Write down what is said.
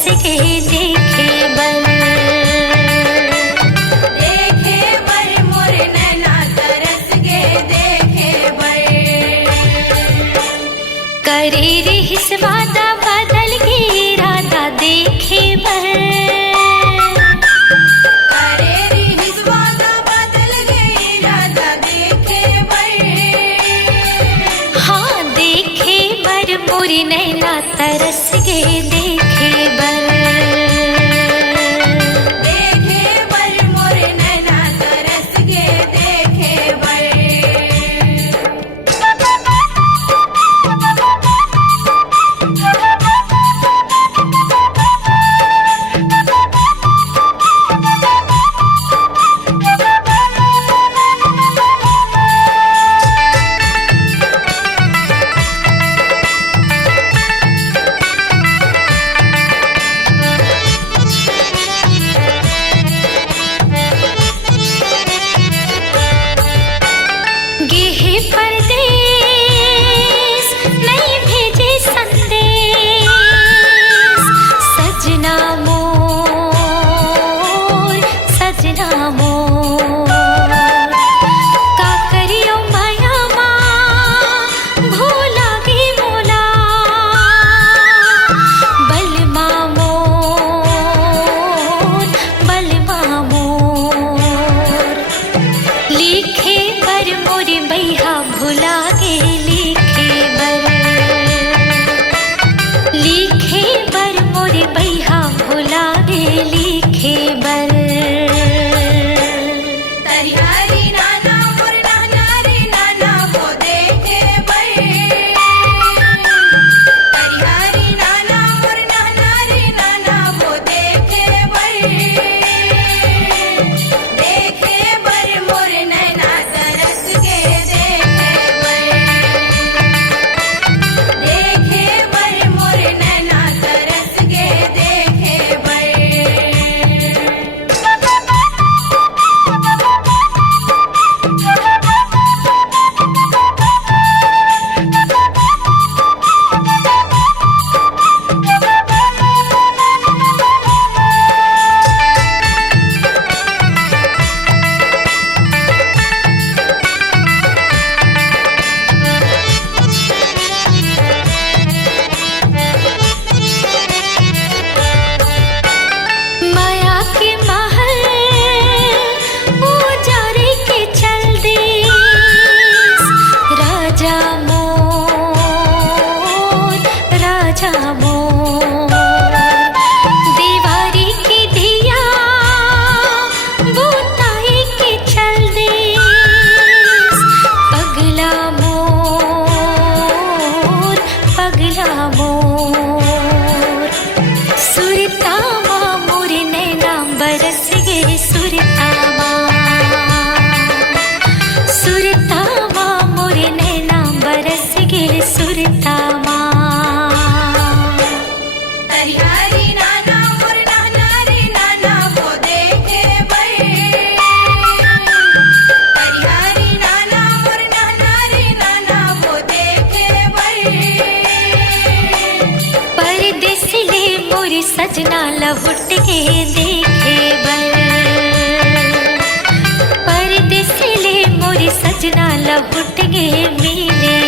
तरस के देखे बल, देखे बर मोर नैना तरस के देखे बर। करे रिहिस वादा बदल के इरादा देखे बर, करे रिहिस वादा बदल के इरादा देखे बर। हाँ देखे बर मोरी नैना तरस के देखे बर, देखे बर मोर नैना तरस के देखे बर। गेहे परदेस नहीं भेजे संदेश, सजना मोर का करियो माया माँ भोला गे मोला, बलमा मोर लिखे बर मोरी बैहा भुला गे लिखे बर मोरी बैहा भुला गे लिखे बर। तरियारी नाना मोर नाना रे नाना वो देखे बर। तरियारी नाना मोर नाना रे नाना वो देखे बर। देखे बर मोर नैना तरस के देखे बर। देखे बर मोर नैना तरस के देखे बर। माया के महल उजारे के चल देस, राजा मोर दीवारी की दिया बुताई के चल देस, पगला मोर सुरतामा मोर नैना बरस गे सुरतामा मोर नैना बरस गे सुरतामा। तरियारी नाना मोर नाना रे नाना वो देखे बर। तरियारी नाना मोर नाना रे नाना वो देखे बर। परदेसिले मोरी सजना लहुट के देखे बर, परदेसिले मोरी सजना लहुट के मिले